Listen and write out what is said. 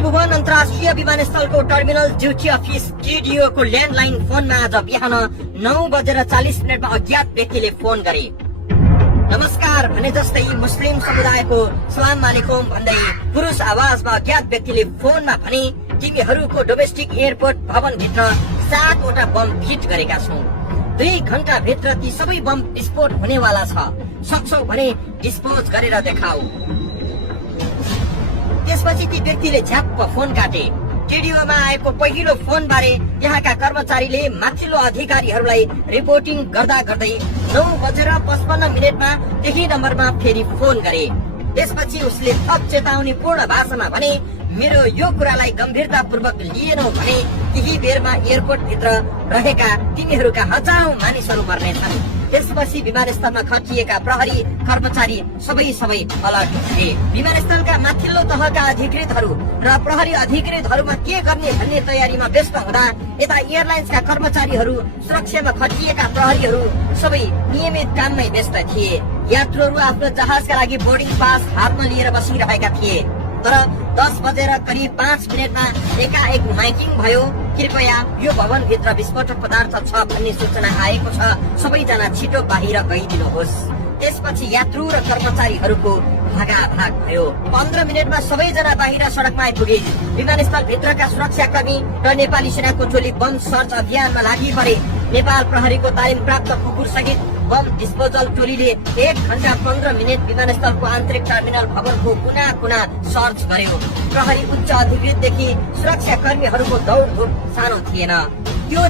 त्रिभुवन अन्तर्राष्ट्रिय विमानस्थलको terminal duty office टिडिओको landline फोनमा आज बिहान 9:40 अज्ञात व्यक्तिले फोन गरे। नमस्कार भने जस्तै मुस्लिम समुदायको सलाम वालेकुम भन्दै पुरुष आवाजमा अज्ञात व्यक्तिले फोनमा भने, तिमीहरूको डोमेस्टिक एयरपोर्ट भवनभित्र 7वटा बम फिट गरेका छौं। 2 घण्टा भित्र ती सबै बम विस्फोट हुनेवाला छ। सक्छौ भने डिस्पोज गरेर देखाऊ। त्यसपछि ती व्यक्तिले झ्याप्प फोन काटे। टिडिओमा आएको पहिलो फोन बारे यहाँका कर्मचारीले माथिल्लो अधिकारीहरूलाई रिपोर्टिङ गर्दा गर्दै 9:55 त्यही नम्बरमा फेरि फोन गरे। त्यसपछि उसले थप चेतावनी पूर्ण भाषामा भने, मेरो यो कुरालाई गम्भीरतापूर्वक लिएनौ भने केही बेरमा एयरपोर्ट भित्र रहेका तिमीहरूका हजारौं मानिसहरू मर्नेछन्। त्यसपछि विमानस्थलमा खटिएका प्रहरी कर्मचारी सबै अलर्ट थिए। विमानस्थलका माथिल्लो तहका अधिकृतहरू र प्रहरी अधिकृतहरूमा के गर्ने भन्ने तयारीमा व्यस्त हुँदा यता एयरलाइन्सका कर्मचारीहरू, सुरक्षामा खटिएका प्रहरीहरू सबै नियमित काममै व्यस्त थिए। यात्रुहरू आफ्नो जहाजका लागि बोर्डिङ पास हातमा लिएर बसिरहेका थिए। तर 10:05 एकाएक माइकिङ भयो, कृपया यो भवन भित्र विस्फोटक पदार्थ छ भन्ने सूचना आएको छ, सबैजना छिटो बाहिर गइदिनुहोस्। त्यसपछि यात्रु र कर्मचारीहरूको भागाभाग भयो। 15 मिनेटमा सबैजना बाहिर सडकमा आइपुगे। विमानस्थल भित्रका सुरक्षाकर्मी र नेपाली सेनाको टोली बम सर्च अभियानमा लागि परे। नेपाल प्रहरीको तालिम प्राप्त कुकुर सहित बम डिस्पोजल टोलीले 1 घण्टा 15 मिनट विमानस्थलको आन्तरिक टर्मिनल भवनको कुना कुना सर्च गर्यो। प्रहरी उच्च अधिकृतदेखि सुरक्षा कर्मीहरूको दौडधुप सानो थिएन। त्यो